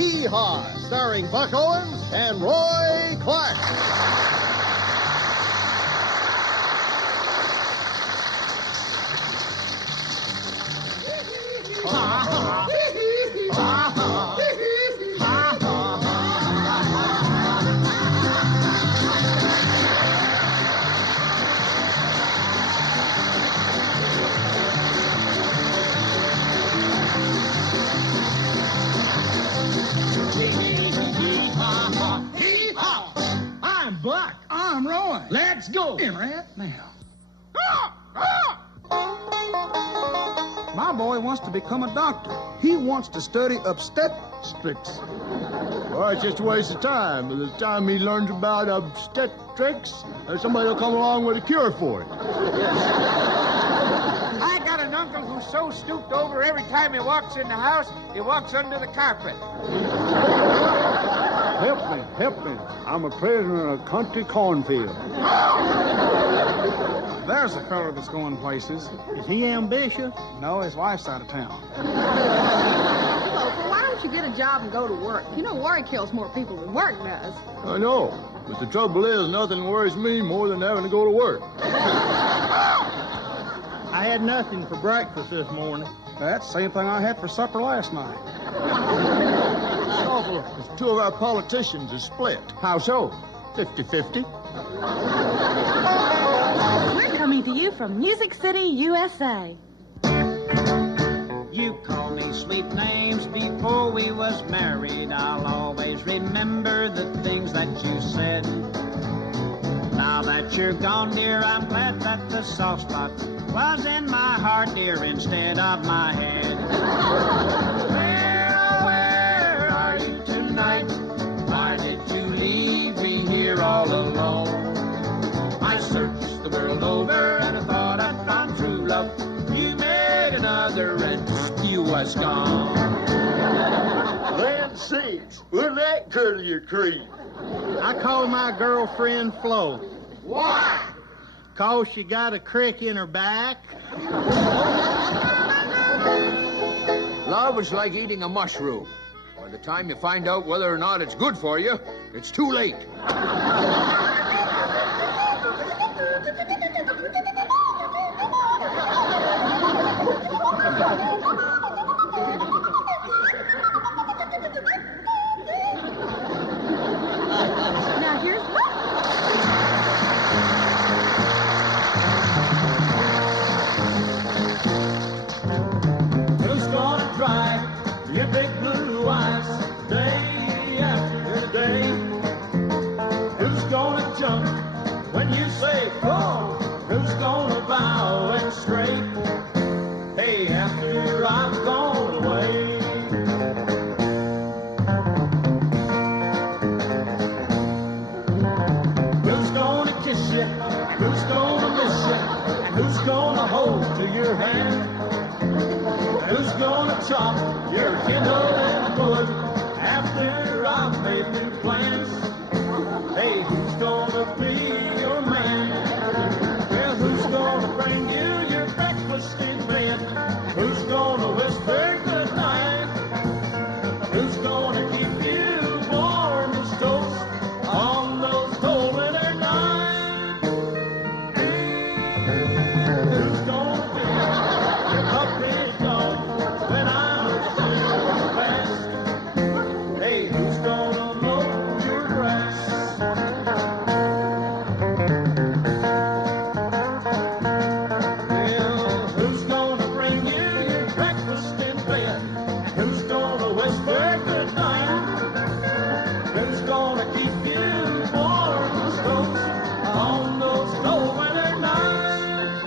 Hee-Haw, starring Buck Owens and Roy Clark. Buck. I'm Roy. Let's go. In right now. My boy wants to become a doctor. He wants to study obstetrics. Well, it's just a waste of time. By the time he learns about obstetrics, somebody will come along with a cure for it. I got an uncle who's so stooped over every time he walks in the house, he walks under the carpet. Help me. I'm a prisoner in a country cornfield. There's a fellow that's going places. Is he ambitious? No, his wife's out of town. Local, why don't you get a job and go to work? You know worry kills more people than work does. I know, but the trouble is nothing worries me more than having to go to work. I had nothing for breakfast this morning. That's the same thing I had for supper last night. It's awful. Two of our politicians are split. How so? 50-50. We're coming to you from Music City, USA. You called me sweet names before we was married. I'll always remember the things that you said. Now that you're gone, dear, I'm glad that the soft spot was in my heart, dear, instead of my head. Where are you tonight? Why did you leave me here all alone? I searched the world over and I thought I found true love. You made another and you was gone. Land sakes, wouldn't that curdle your cream? I call my girlfriend Flo. Why? 'Cause she got a crick in her back. Love is like eating a mushroom. By the time you find out whether or not it's good for you, it's too late. Now here's Who's gonna dry your big blue eyes day after day? Who's gonna jump when you say go? Who's gonna bow and stray? Hey, after I'm gone away. Who's gonna kiss you? Who's gonna miss you? And who's gonna hold to your hand? Who's gonna chop your kindling wood after I've made new plans? Hey, who's gonna be your man? Yeah, who's gonna bring you your breakfast in bed? Who's gonna whisper goodnight? Who's gonna keep you warm as toast on those cold winter nights? Who's gonna be your puppy dog when I'm fast? Hey, who's gonna mow your grass? Well, who's gonna bring you your breakfast in bed? Who's gonna whisper goodnight? Who's gonna keep you warm as toast on those cold winter nights?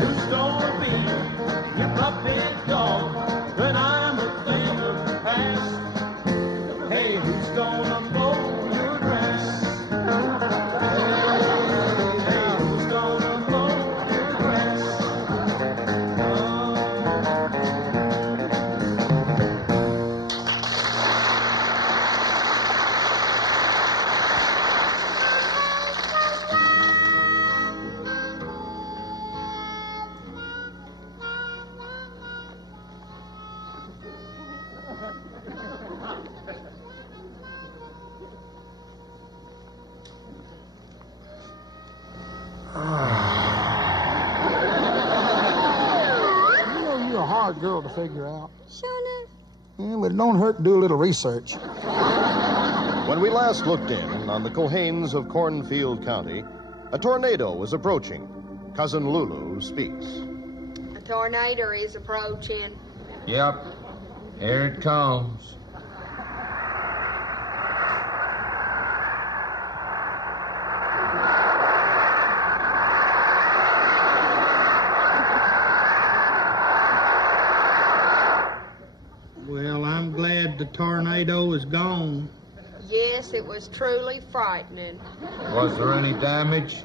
Who's gonna be your puppy dog when I'm a thing of the past? Hey, who's gonna mow your grass? Hey, who's gonna mow your grass? smart girl to figure out. Sure enough. Yeah, but it don't hurt to do a little research. When we last looked in on the Cohanes of Cornfield County, a tornado was approaching. Cousin Lulu speaks. A tornado is approaching. Yep. Here it comes. Well, I'm glad the tornado is gone. Yes, it was truly frightening. Was there any damage?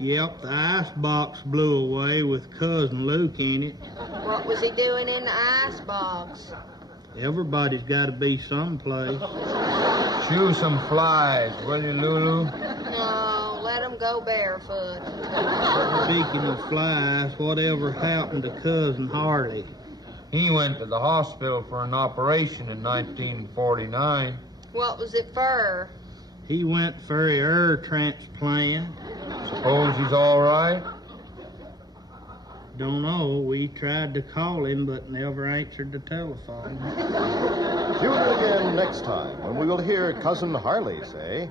Yep, the ice box blew away with Cousin Luke in it. What was he doing in the ice box? Everybody's got to be someplace. Chew some flies, will you, Lulu? No, let him go barefoot. Speaking of flies, whatever happened to Cousin Harley? He went to the hospital for an operation in 1949. What was it for? He went for a ear transplant. Suppose he's all right? Don't know. We tried to call him, but never answered the telephone. Tune in again next time when we will hear Cousin Harley say,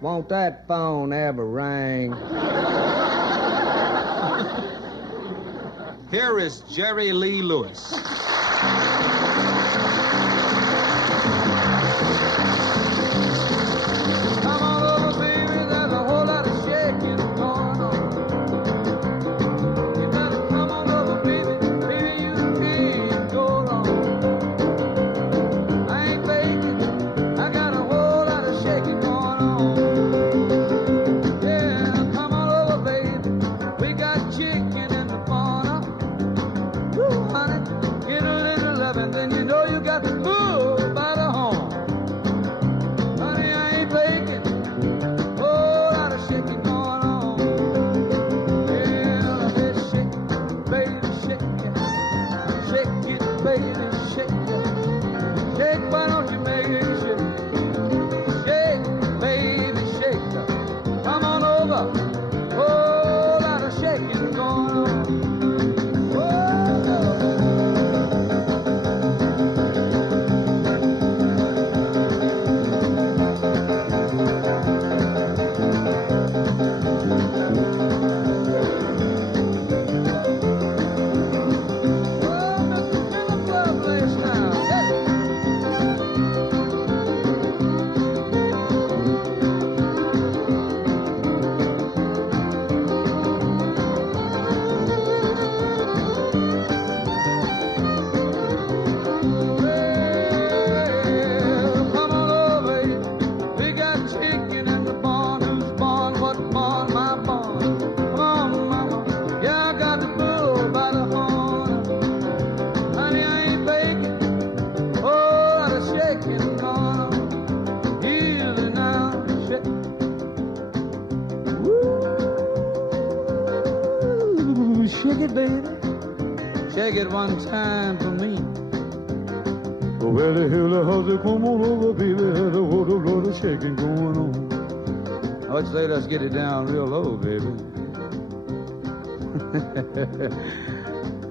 Won't that phone ever ring? Here is Jerry Lee Lewis. Come on over, baby, there's a whole lot of shaking going on. You better come on over, baby, baby, you can't go alone. I ain't faking, I got a whole lot of shaking going on. Yeah, come on over, baby, we got chicken in the corner. Woo, honey, get a little loving, then you know you got the bull by the horn. Honey, I ain't faking. Whole lot of shaking going on. Yeah, hey, shake it, baby, shake it. Shake it, baby, shake it. Shake, why don't you make it shake? Shake, baby, shake it. Come on over. Whole lot of shaking going on. Come on over, we got chicken in the barn. Who's born? What barn? My barn. Come on, mama. Yeah, I got the bull by the horn. Honey, I ain't baking. Oh, lot of shaking going on. Easy now, shake. Woo, shake it, baby. Shake it one time for me. Well, the hell, how's it come on over, baby? There's a whole lot of shaking going on. I'd say let's get it down real low, baby.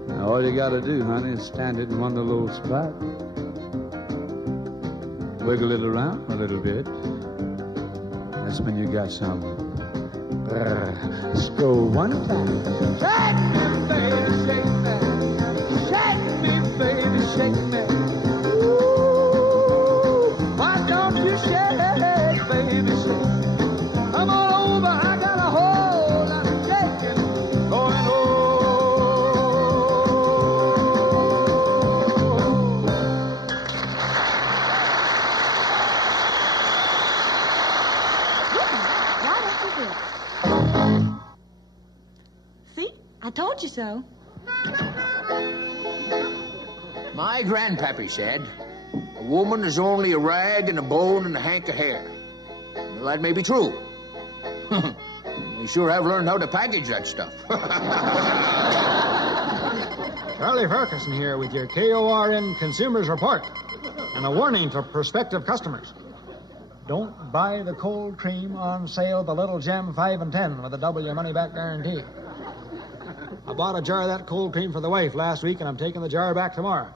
Now, all you gotta do, honey, is stand it in one little spot. Wiggle it around a little bit. That's when you got some. Stroll one time. Shake me, baby, shake me. Shake me, baby, shake me. Why don't you shake, baby, shake? Come on over, I got a whole lot of shaking going See? I told you so. My grandpappy said, a woman is only a rag and a bone and a hank of hair. Well, that may be true. We sure have learned how to package that stuff. Charlie Ferguson here with your KORN Consumers Report. And a warning for prospective customers. Don't buy the cold cream on sale, the Little Gem 5 and 10 with a double your money back guarantee. I bought a jar of that cold cream for the wife last week, and I'm taking the jar back tomorrow.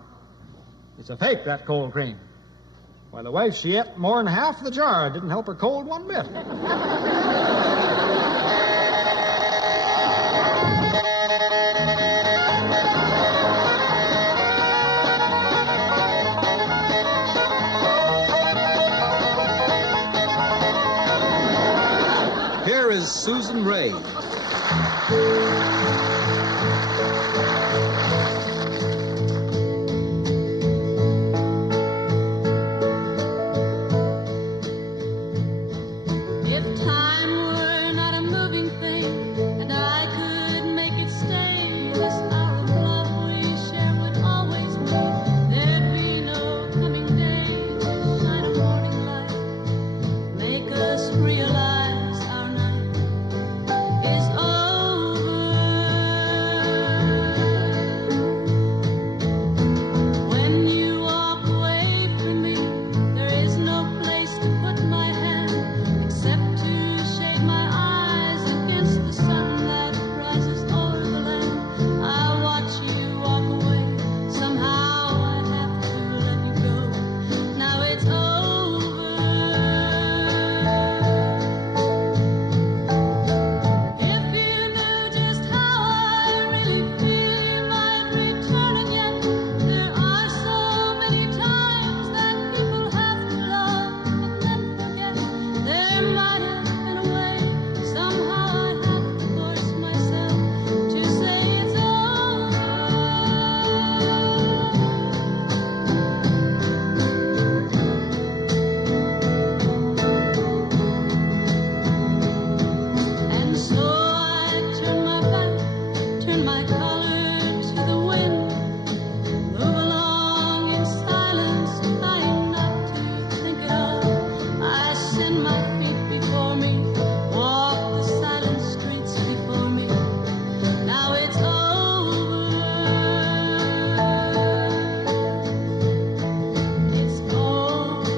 It's a fake, that cold cream. Why, the wife, she ate more than half the jar. It didn't help her cold one bit. Here is Susan Ray. If time were not a moving thing, and I could make it stay, this hour of love we share would always be. There'd be no coming day to shine a morning light, make us realize our night is over. When you walk away from me, there is no place to put my hand except to shade my eyes against the sun that rises over the land. I watch you walk away. Somehow I have to let you go. Now it's over. If you knew just how I really feel, you might return again. There are so many times that people have to love and then forget. There might have been a way. Somehow I had to force myself to say it's over. And so I turn my back, turn my collar to the wind, move along in silence, trying not to think at all. I send my feet before me, walk the silent streets before me. Now it's over. It's over.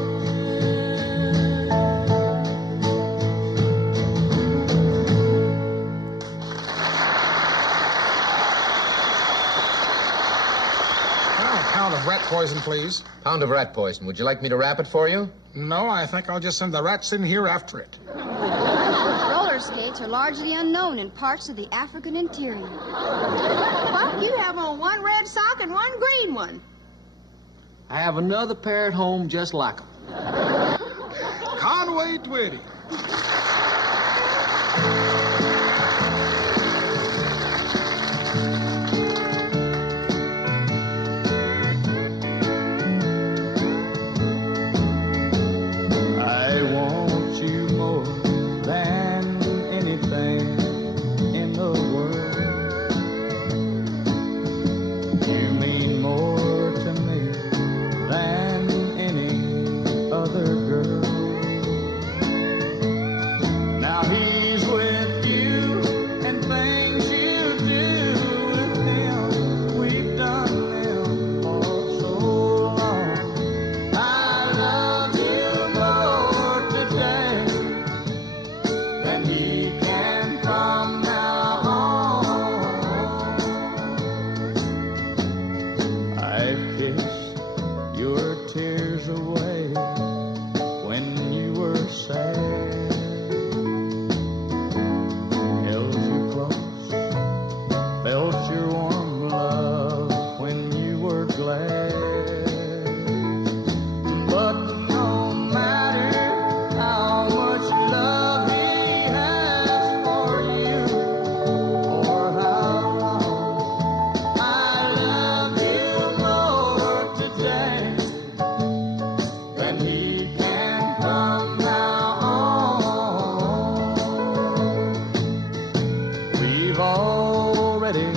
A pound of rat poison, please. Pound of rat poison. Would you like me to wrap it for you? No, I think I'll just send the rats in here after it. Roller skates are largely unknown in parts of the African interior. Buck, you have on one red sock and one green one. I have another pair at home just like 'em. Conway Twitty. I want you more than anything in the world. You mean more to me than any other girl. Now he's with you and things you do with him. We've done them for so long. I love you more today than he can from now on. I've kissed your tears away when you were sad, held you close, felt your warm love when you were glad. But no matter how much love he has for you, or how long, I love you more today than he can from now on. We've already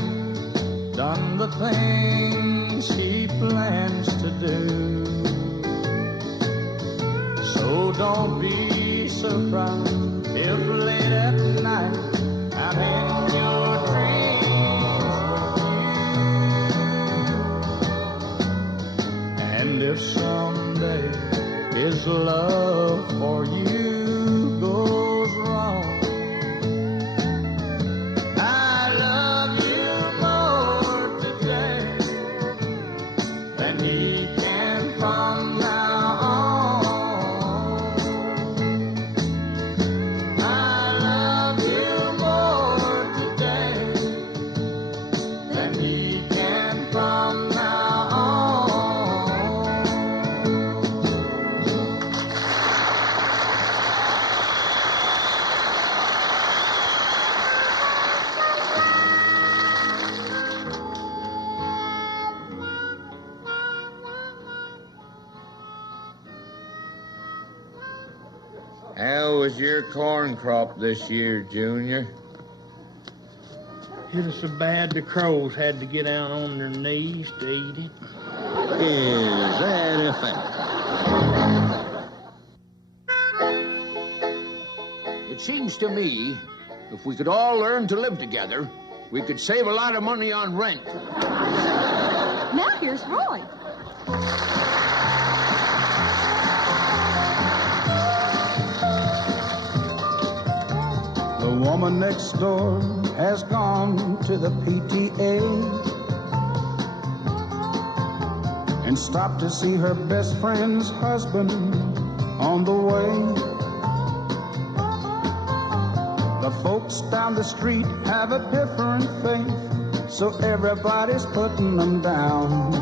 done the things he plans to do. So don't be surprised if late at night I'm in your dreams with you. And if someday his love for you goes wrong, I love you How was your corn crop this year, Junior? It was so bad the crows had to get down on their knees to eat it. Is that a fact? It seems to me, if we could all learn to live together, we could save a lot of money on rent. Now here's Roy. The woman next door has gone to the PTA and stopped to see her best friend's husband on the way. The folks down the street have a different faith, so everybody's putting them down.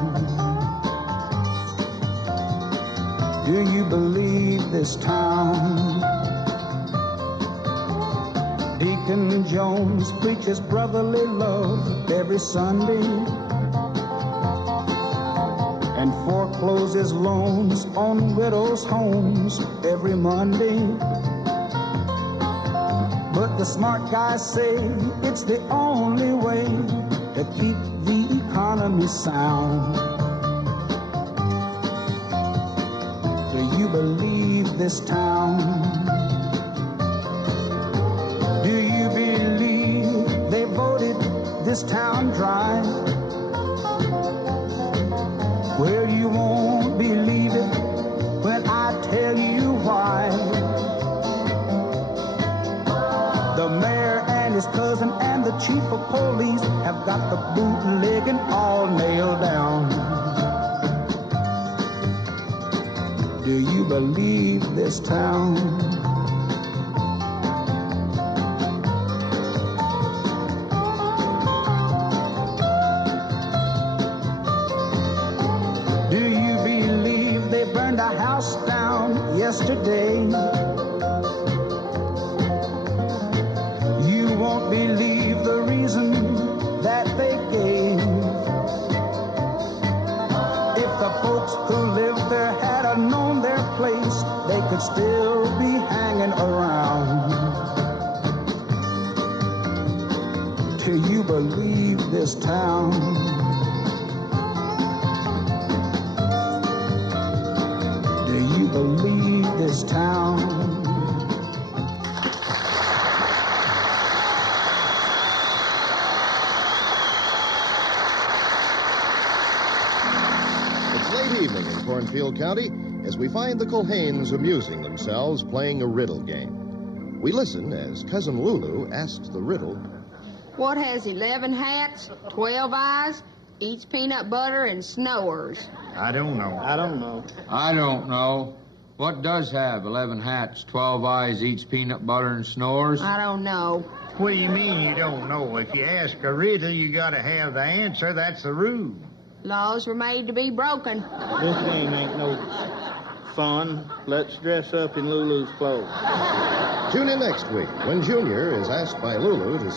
Do you believe this town? Deacon Jones preaches brotherly love every Sunday and forecloses loans on widows' homes every Monday. But the smart guys say it's the only way to keep the economy sound. Do you believe this town? Do you believe they voted this town dry? Well, you won't believe it when I tell you why. The mayor and his cousin and the chief of police have got the bootlegging all nailed down. Do you believe this town? Yesterday, you won't believe the reason that they gave. If the folks who lived there had known their place, they could still be hanging around. Do you believe this town? Believe this town. It's late evening in Cornfield County as we find the Culhanes amusing themselves playing a riddle game. We listen as Cousin Lulu asks the riddle, What has 11 hats, 12 eyes, eats peanut butter, and snores? I don't know. I don't know. I don't know. What does have 11 hats, 12 eyes, eats peanut butter, and snores? I don't know. What do you mean you don't know? If you ask a riddle, you gotta have the answer. That's the rule. Laws were made to be broken. This game ain't no fun. Let's dress up in Lulu's clothes. Tune in next week when Junior is asked by Lulu to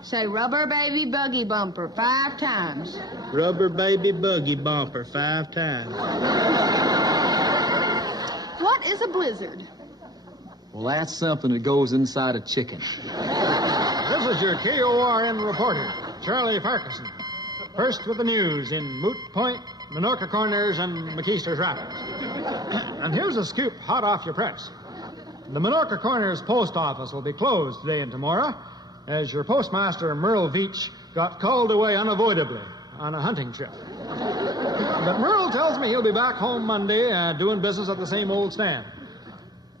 Say rubber baby buggy bumper 5 times. Rubber baby buggy bumper 5 times. What is a blizzard? Well, that's something that goes inside a chicken. This is your KORN reporter, Charlie Farquharson. First with the news in Moot Point, Minorca Corners, and McKeester's Rapids. And here's a scoop hot off your press. The Minorca Corners post office will be closed today and tomorrow as your postmaster, Merle Veach, got called away unavoidably on a hunting trip. But Merle tells me he'll be back home Monday doing business at the same old stand.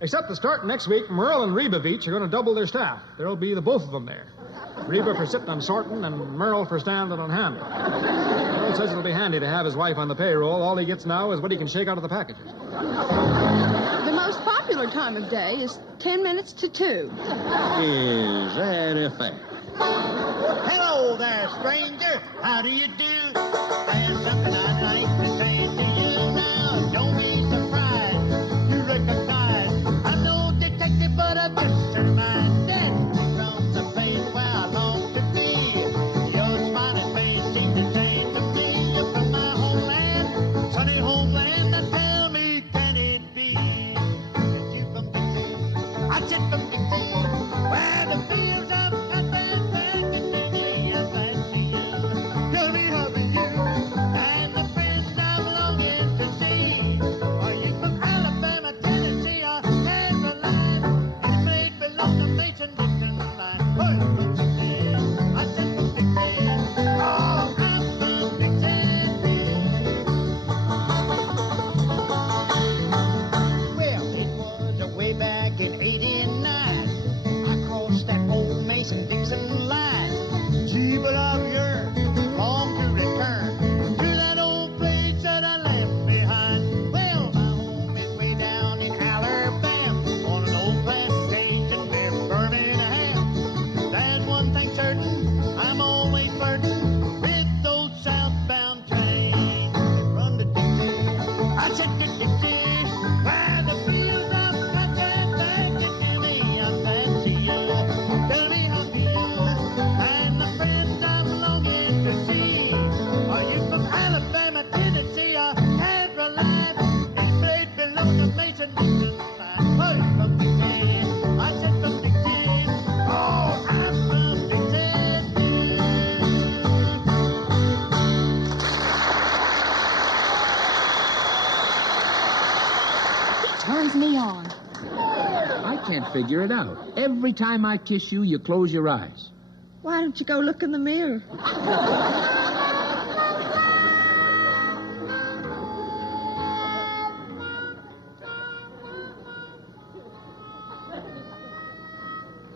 Except to start next week, Merle and Reba Veach are going to double their staff. There'll be the both of them there. Reba for sitting and sorting, and Merle for standing on hand. Merle says it'll be handy to have his wife on the payroll. All he gets now is what he can shake out of the packages. The most popular time of day is 10 minutes to 2. Is that a fact? Hello there, stranger. How do you do? There's something I'd like to say to you now. Don't be surprised. You recognize I'm no detective, but a person mind. Dead from the place where I long to be. Your smiling face seems to change to me. You're from my homeland, sunny homeland. Now tell me, can it be that you from Texas? said from Dixie, where the fields of cotton and Dixie, I said to you, tell me how are you, and the friends I'm longing to see. Are you from Alabama, Tennessee, or Carolina? It's played below the Mason-Dixon line. Hey, from Dixie, I said from Dixie, oh, I'm from Dixie. Well, it was way back in '89. I crossed that old Mason-Dixon line. Gee, but I've yearned long to return to that old place that I left behind. Well, my home is way down in Alabama on an old plantation near Birmingham. There's one thing certain, I'm always flirting with those southbound trains that run to Dixie. I said to Dixie, where the fields of cotton and Dixie, I said to you, tell me how do you, and the friends I'm longing to see. Are you from Alabama, Tennessee, or Carolina? It's played below the Mason-Dixon line. Hey, from Dixie, I said from Dixie, oh, I'm from Dixie. Turns me on. I can't figure it out. Every time I kiss you, you close your eyes. Why don't you go look in the mirror?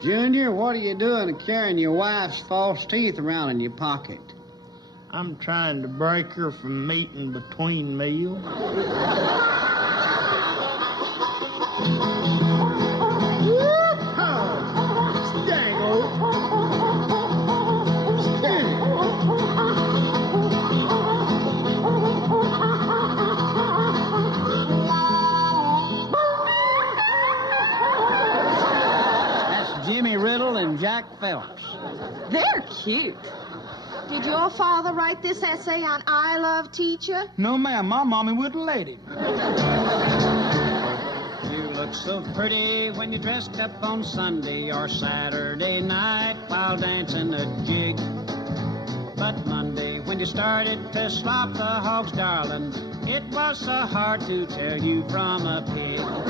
Junior, what are you doing carrying your wife's false teeth around in your pocket? I'm trying to break her from meeting between meals. That's Jimmy Riddle and Jack Phillips. They're cute. Did your father write this essay on I Love Teacher? No, ma'am. My mommy wouldn't let him. You look so pretty when you're dressed up on Sunday or Saturday night while dancing a jig. But Monday, when you started to slop the hogs, darling, it was so hard to tell you from a pig. Well,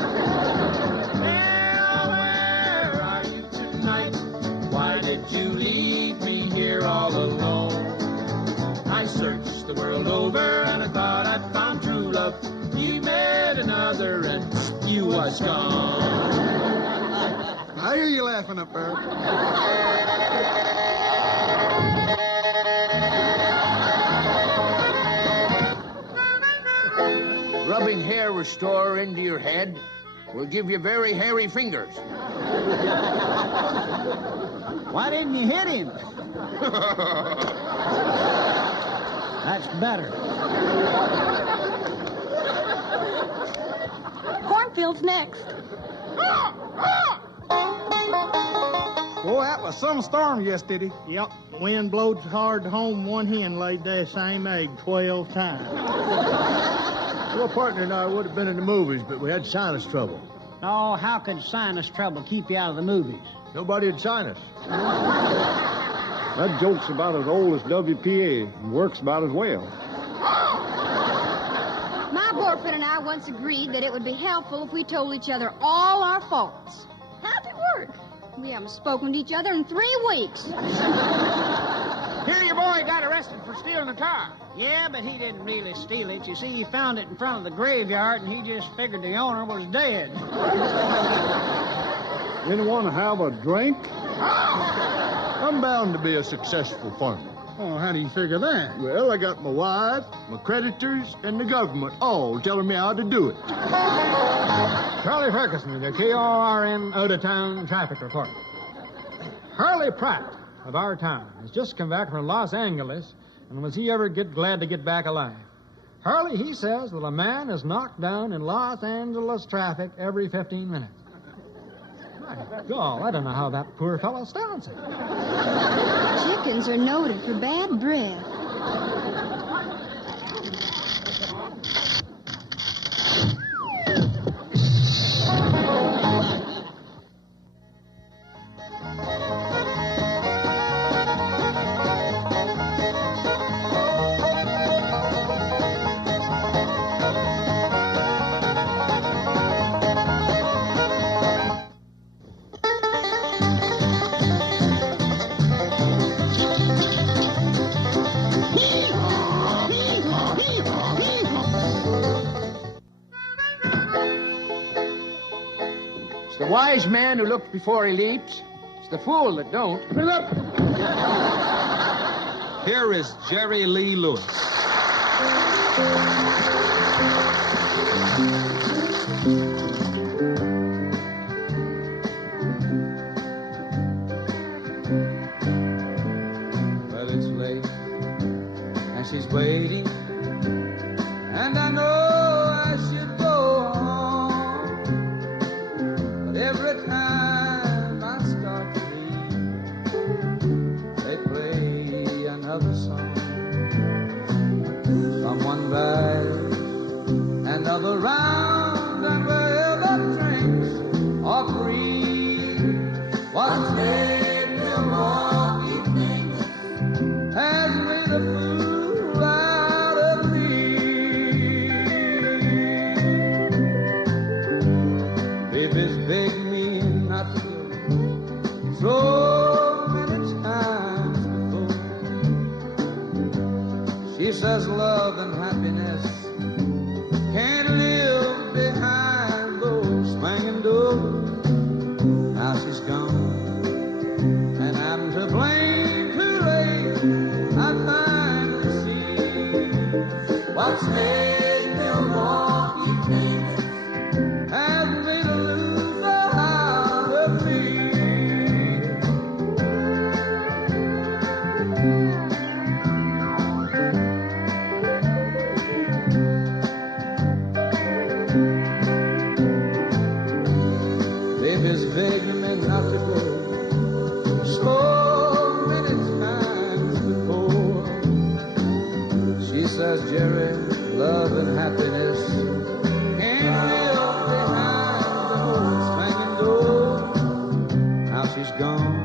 where are you tonight? Why did you leave me here all alone? I searched the world over and I thought I'd found true love. You met another and you was gone. I hear you laughing up there. Rubbing hair restorer into your head will give you very hairy fingers. Why didn't you hit him? That's better. Cornfield's next. Boy, that was some storm yesterday. Yep, wind blowed so hard home, one hen laid that same egg 12 times. Your partner and I would have been in the movies, but we had sinus trouble. Oh, how could sinus trouble keep you out of the movies? Nobody had sinus. That joke's about as old as WPA and works about as well. My boyfriend and I once agreed that it would be helpful if we told each other all our faults. How'd it work? We haven't spoken to each other in 3 weeks. Here your boy got arrested for stealing the car. Yeah, but he didn't really steal it. You see, he found it in front of the graveyard, and he just figured the owner was dead. Anyone have a drink? I'm bound to be a successful farmer. Oh, how do you figure that? Well, I got my wife, my creditors, and the government all telling me how to do it. Charlie Ferguson, the KORN out-of-town traffic report. Harley Pratt of our town has just come back from Los Angeles, and was he ever glad to get back alive? Harley, he says that a man is knocked down in Los Angeles traffic every 15 minutes. My God, I don't know how that poor fellow stands it. Chickens are noted for bad breath. It's the wise man who looks before he leaps. It's the fool that don't. Here is Jerry Lee Lewis. Well, it's late, and she's waiting, and I know I should go home, but every time I start to leave, they play another song. Someone buys another round, and wherever drinks are free, what's made Milwaukee famous has made a fool out of me. Baby's begged me not to go so many times before. She says love and happiness can't live behind those swinging doors. Now she's gone, and I'm to blame. Too late, I finally see what's made Milwaukee famous has made a loser out of me. Baby's begging me not to go so many times before. She says, Jerry, love and happiness can't live behind those swinging doors. Now she's gone,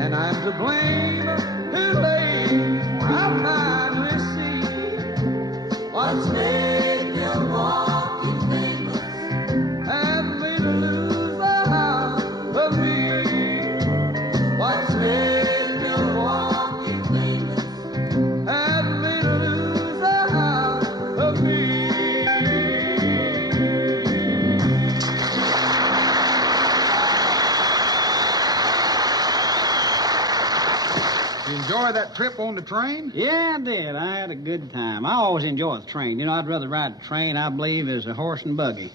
and I'm to blame. Too late, I finally see what's made Milwaukee famous has made a loser out of me. What's made Milwaukee famous has made a loser out of me. You enjoy that trip on the train? Yeah, I did. I had a good time. I always enjoy the train. You know, I'd rather ride a train, I believe, as a horse and buggy.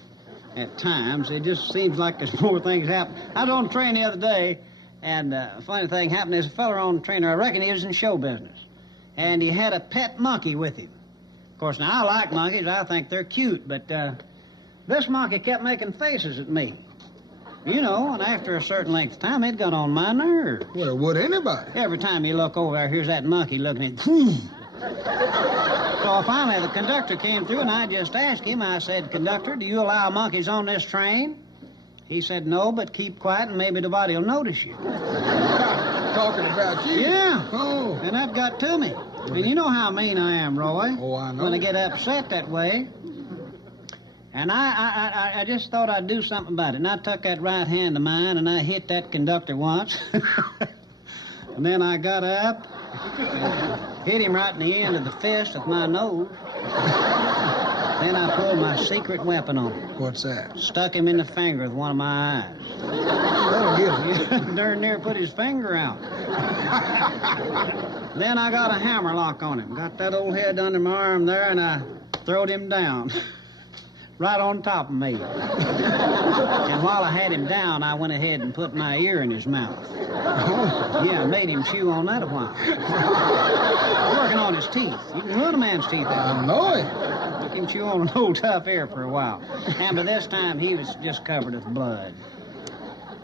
At times, it just seems like there's more things happening. I was on the train the other day, and a funny thing happened. There's a feller on the train, I reckon he was in show business, and he had a pet monkey with him. Of course, now, I like monkeys. I think they're cute, but this monkey kept making faces at me. You know, and after a certain length of time, it got on my nerves. Well, would anybody? Every time you look over there, here's that monkey looking at you. So finally, the conductor came through, and I just asked him, I said, Conductor, do you allow monkeys on this train? He said, no, but keep quiet, and maybe nobody will notice you. Talking about you? Yeah. Oh. And that got to me. And you know how mean I am, Roy. Oh, I know. When I get upset that way. And I just thought I'd do something about it. And I took that right hand of mine, and I hit that conductor once. And then I got up, hit him right in the end of the fist with my nose. Then I pulled my secret weapon on him. What's that? Stuck him in the finger with one of my eyes. That'll get him. Darn near put his finger out. Then I got a hammer lock on him. Got that old head under my arm there, and I throwed him down. Right on top of me. And while I had him down, I went ahead and put my ear in his mouth. Yeah, I made him chew on that a while. Working on his teeth. You can ruin a man's teeth. I know it. Make him chew on an old tough ear for a while. And by this time, he was just covered with blood.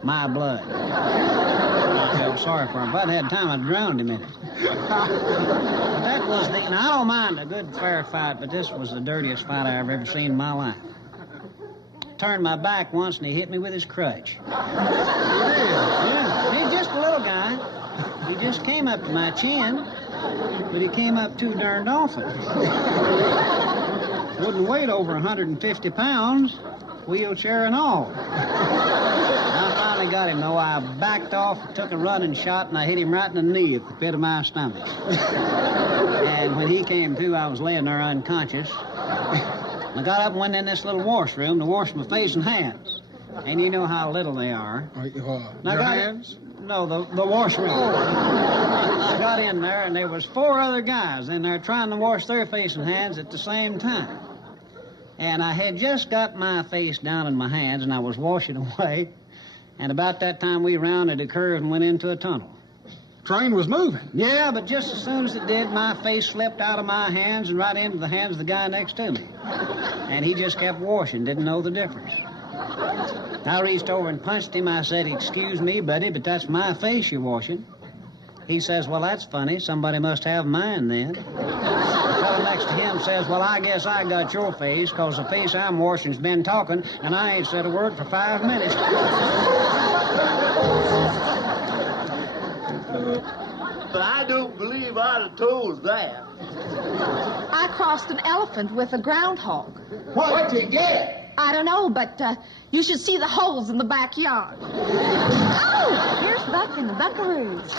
My blood. I felt sorry for him. If I'd had time, I'd drowned him in it. That was the... And I don't mind a good fair fight, but this was the dirtiest fight I've ever seen in my life. Turned my back once, and he hit me with his crutch. Yeah. He's just a little guy. He just came up to my chin, but he came up too darned often. Wouldn't weigh over 150 pounds, wheelchair and all. I finally got him, though. I backed off, took a running shot, and I hit him right in the knee at the pit of my stomach. And when he came to, I was laying there unconscious. I got up and went in this little washroom to wash my face and hands. And you know how little they are. Your Now, hands? No, the washroom. I got in there, and there was 4 other guys in there trying to wash their face and hands at the same time. And I had just got my face down in my hands, and I was washing away. And about that time, we rounded a curve and went into a tunnel. Train was moving. Yeah, but just as soon as it did, my face slipped out of my hands and right into the hands of the guy next to me. And he just kept washing, didn't know the difference. I reached over and punched him. I said, "Excuse me, buddy, but that's my face you're washing." He says, "Well, that's funny. Somebody must have mine then." The fellow next to him says, "Well, I guess I got your face, because the face I'm washing's been talking, and I ain't said a word for 5 minutes." But I don't believe I'd have told that. I crossed an elephant with a groundhog. What'd you get? I don't know, but you should see the holes in the backyard. Oh, here's Buck and the Buckaroos.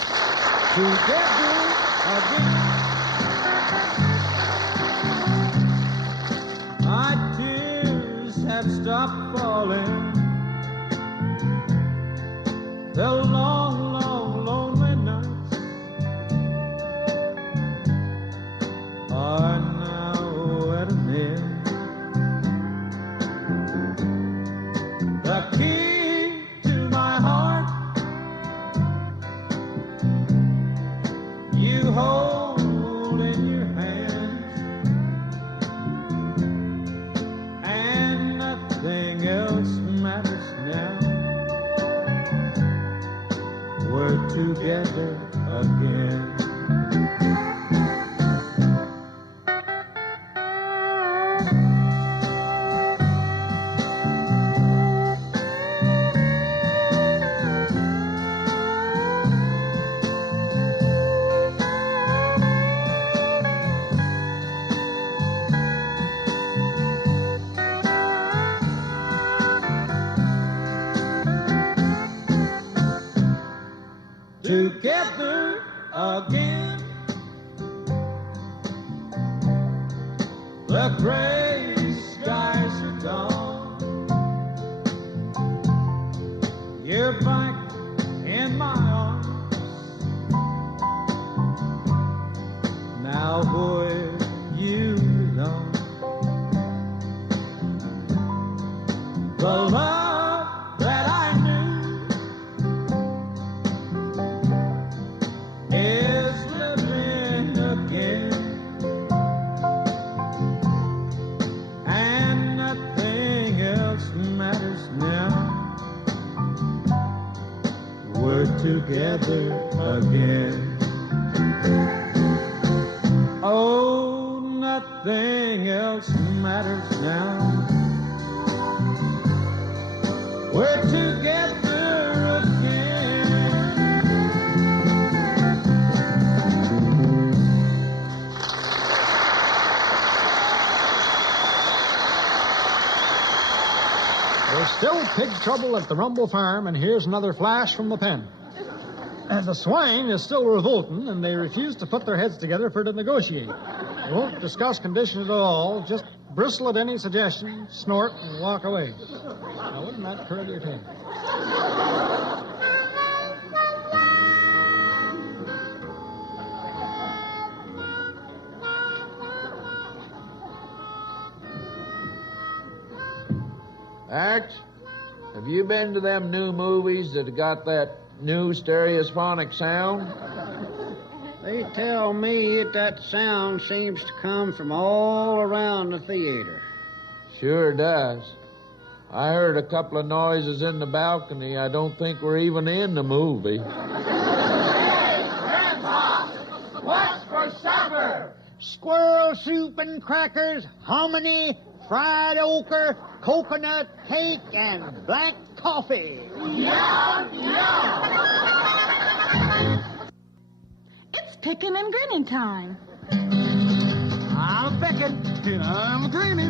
My tears have stopped falling. The long, long, lonely nights are now at an end. The key to my heart you hold in your hands, and nothing else matters now. We're together again. Together again. The gray skies are gone. You're back in my arms. Now where you belong. The love that I knew is living again, and nothing else matters now. We're together again. Oh, nothing else matters now. We're together again. There's still pig trouble at the Rumble Farm, and here's another flash from the pen. The swine is still revolting, and they refuse to put their heads together for to negotiate. They won't discuss conditions at all, just bristle at any suggestion, snort, and walk away. Now, wouldn't that curl your tail? Ax, have you been to them new movies that got that new stereophonic sound? They tell me that sound seems to come from all around the theater. Sure does. I heard a couple of noises in the balcony. I don't think we're even in the movie. Hey, Grandpa! What's for supper? Squirrel soup and crackers, hominy, fried ochre, coconut cake, and black coffee. Yum, yum! It's picking and grinning time. I'm picking and I'm grinning.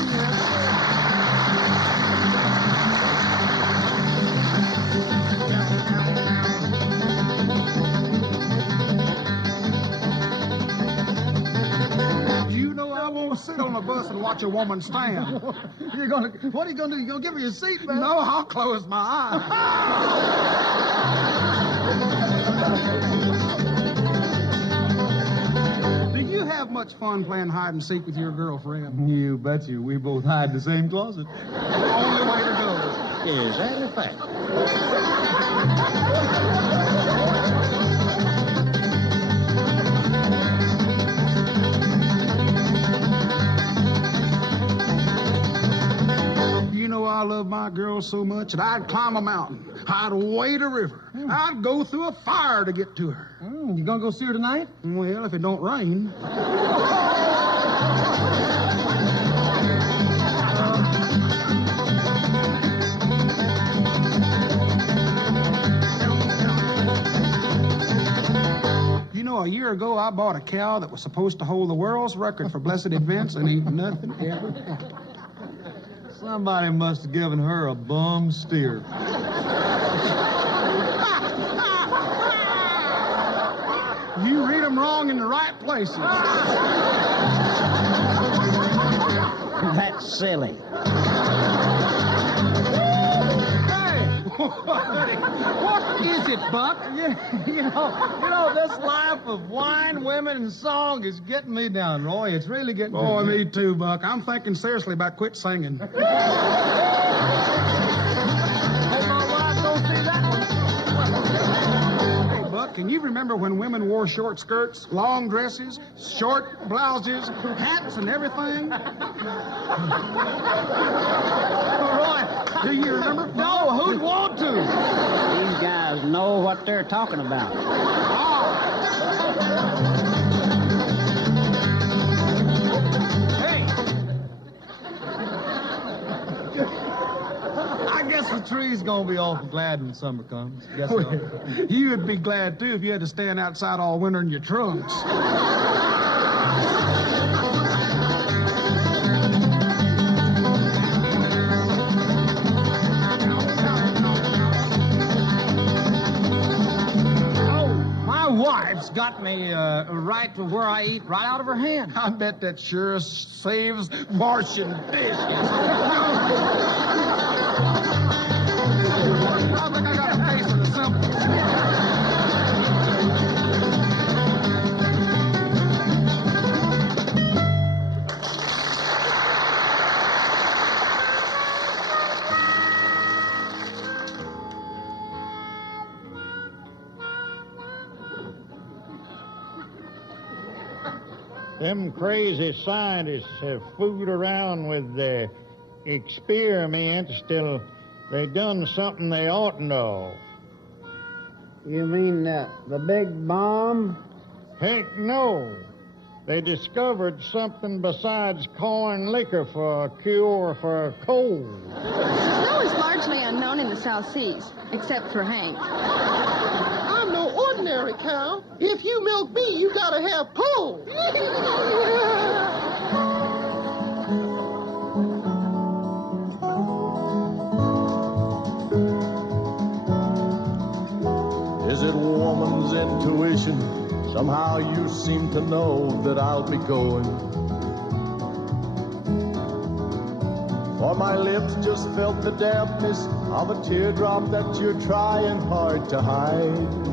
You know I won't sit on a bus and watch a woman stand. What are you gonna do? You gonna give her your seat, man? No, I'll close my eyes. Do you have much fun playing hide and seek with your girlfriend? You betcha. We both hide in the same closet. Only way to go. Is that a fact? You know I love my girl so much that I'd climb a mountain. I'd wade a river. I'd go through a fire to get to her. You gonna go see her tonight? Well, if it don't rain. You know, a year ago, I bought a cow that was supposed to hold the world's record for blessed events, and ain't nothing ever happened. Somebody must have given her a bum steer. You read them wrong in the right places. That's silly. What is it, Buck? You know, this life of wine, women, and song is getting me down, Roy. It's really getting Boy, me. me too, Buck. I'm thinking seriously about quit singing. Hey, Buck, can you remember when women wore short skirts, long dresses, short blouses, hats, and everything? Roy, do you remember? No, who'd want to? These guys know what they're talking about. Hey! I guess the tree's gonna be awful glad when summer comes. Guess so. You'd be glad, too, if you had to stand outside all winter in your trunks. Wife's got me right to where I eat right out of her hand. I bet that sure saves Martian fish. I think I got a taste of the simple. Them crazy scientists have fooled around with the experiments till they done something they oughtn't of. You mean the big bomb? Heck no. They discovered something besides corn liquor for a cure for a cold. Snow is largely unknown in the South Seas, except for Hank. I'm no ordinary cow. If you milk me, you gotta have pull. Is it woman's intuition? Somehow you seem to know that I'll be going. For my lips just felt the dampness of a teardrop that you're trying hard to hide.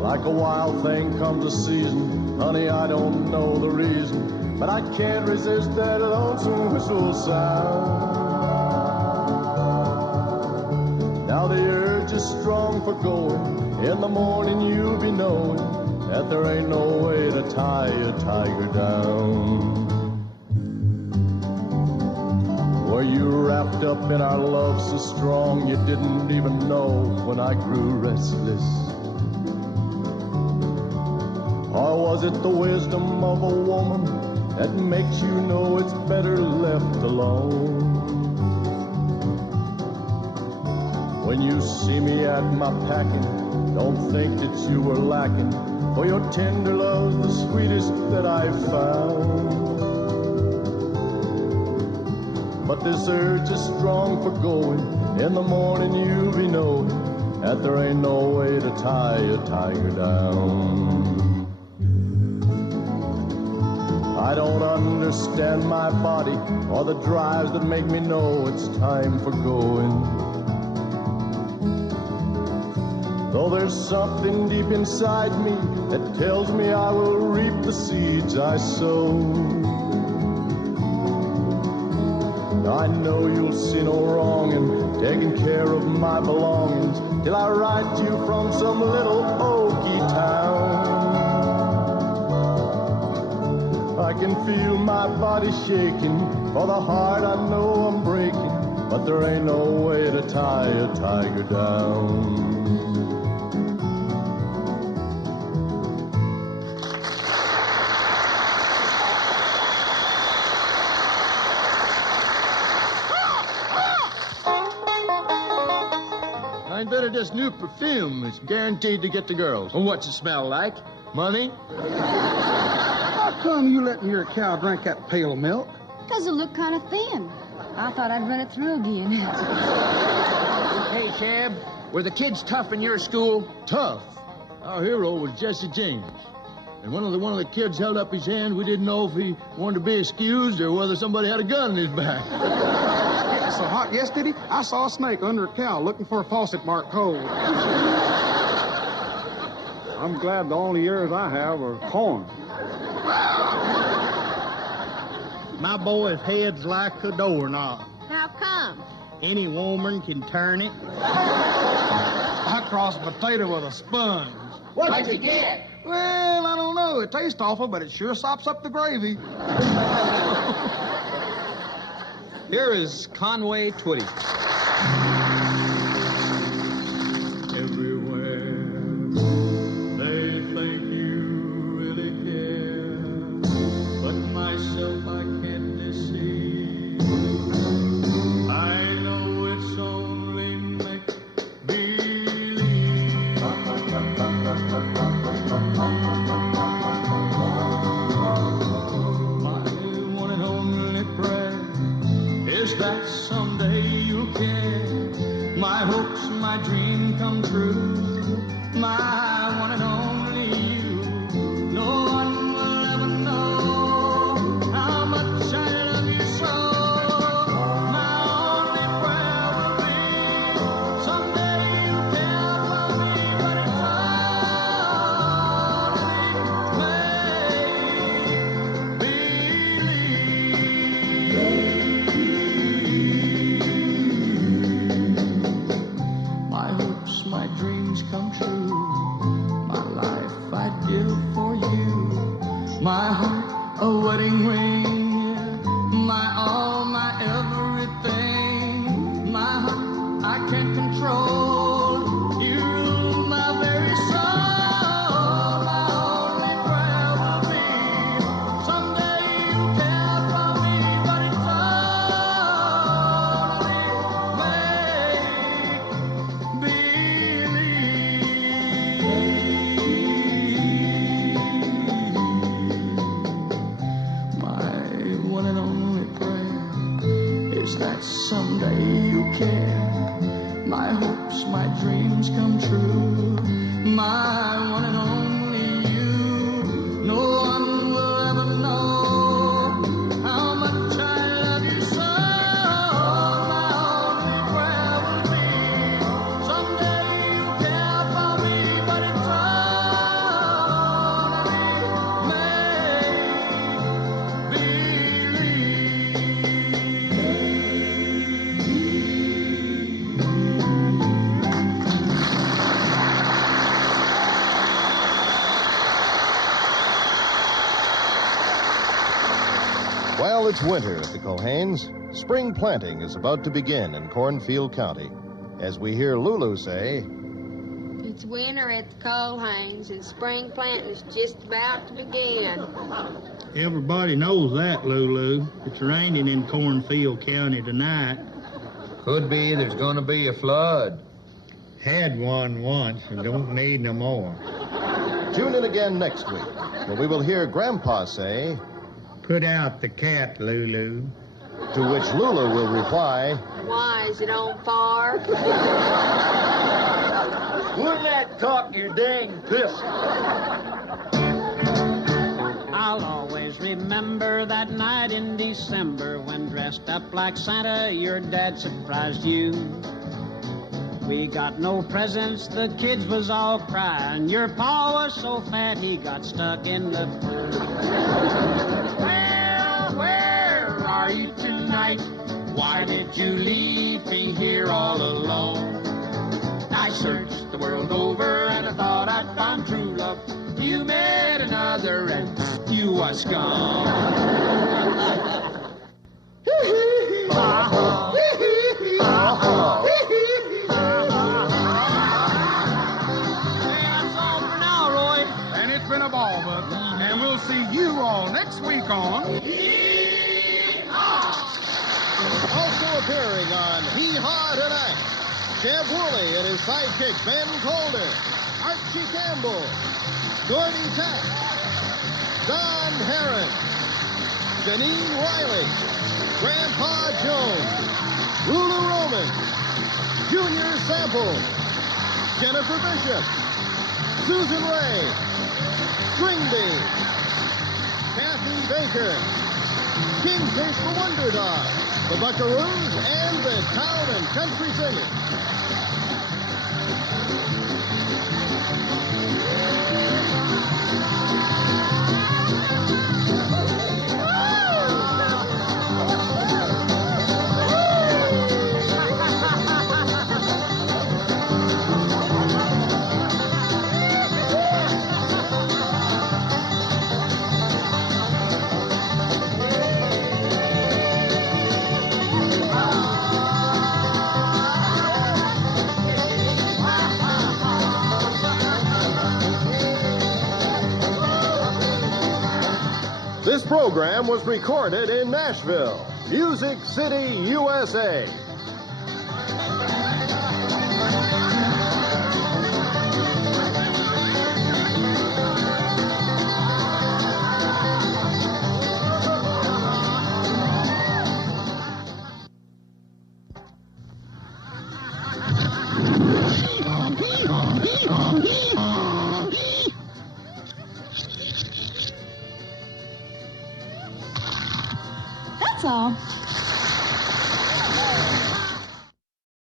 Like a wild thing comes a season, honey, I don't know the reason, but I can't resist that lonesome whistle sound. Now the urge is strong for going. In the morning you'll be knowing that there ain't no way to tie a tiger down. Were you wrapped up in our love so strong you didn't even know when I grew restless? Or was it the wisdom of a woman that makes you know it's better left alone? When you see me at my packing, don't think that you were lacking, for your tender love's the sweetest that I've found. But this urge is strong for going. In the morning you'll be knowing that there ain't no way to tie a tiger down. I don't understand my body or the drives that make me know it's time for going. Though there's something deep inside me that tells me I will reap the seeds I sow. I know you'll see no wrong in taking care of my belongings till I write to you from some little oaky town. I can feel my body shaking, for the heart I know I'm breaking, but there ain't no way to tie a tiger down. I invented this new perfume. It's guaranteed to get the girls. Well, what's it smell like? Money? How come you letting your cow drink that pail of milk? Because it looked kind of thin. I thought I'd run it through again. Hey, Cab, were the kids tough in your school? Tough? Our hero was Jesse James. And when one of the kids held up his hand, we didn't know if he wanted to be excused or whether somebody had a gun in his back. So hot yesterday, I saw a snake under a cow looking for a faucet marked hole. I'm glad the only ears I have are corn. My boy's head's like a doorknob. How come? Any woman can turn it. I crossed a potato with a sponge. What'd you get? Well, I don't know. It tastes awful, but it sure sops up the gravy. Here is Conway Twitty. Everywhere they think you really care, but myself I can't deceive. I know it's only make-believe. My one and only prayer is that someday you'll care. My hopes, my dream come true. My one and only you. No one will ever know how much I love you so. My only prayer will be someday you'll care for me, but it's my hopes, my dreams come true. My life I'd give for you. My heart, a wedding ring. My all, my everything. My heart, I can't control. You, my very soul. My only prayer will be someday you'll care for me, but it's that someday you care. My hopes, my dreams come true. My one and only you. No one will ever know how much I love you so. My only prayer will be someday you care for me, but it's Well, it's winter at the Culhanes. Spring planting is about to begin in Cornfield County. As we hear Lulu say, It's winter at the Culhanes, and spring planting is just about to begin. Everybody knows that, Lulu. It's raining in Cornfield County tonight. Could be there's going to be a flood. Had one once and don't need no more. tune in again next week when we will hear Grandpa say, Put out the cat, Lulu. To which Lulu will reply, Why, is it on fire? Wouldn't that cock your dang pistol? I'll always remember that night in December when dressed up like Santa, your dad surprised you. We got no presents, the kids was all crying. Your pa was so fat he got stuck in the fur. Well, where are you tonight? Why did you leave me here all alone? I searched the world over and I thought I'd found true love. You met another and you was gone. And it's been a ball, Bud. And we'll see you all next week on... Also appearing on Hee Haw Tonight, Jeb Woolley and his sidekick Ben Calder, Archie Campbell, Gordy Tack, Don Herron, Janine Riley, Grandpa Jones, Lulu Roman, Junior Sample, Jennifer Bishop, Susan Ray, Stringby, Kathy Baker, Kingfish the Wonder Dog, the Buckaroos, and the Town and Country Singers. This program was recorded in Nashville, Music City, USA. Hee-haw, hee-haw, hee-haw.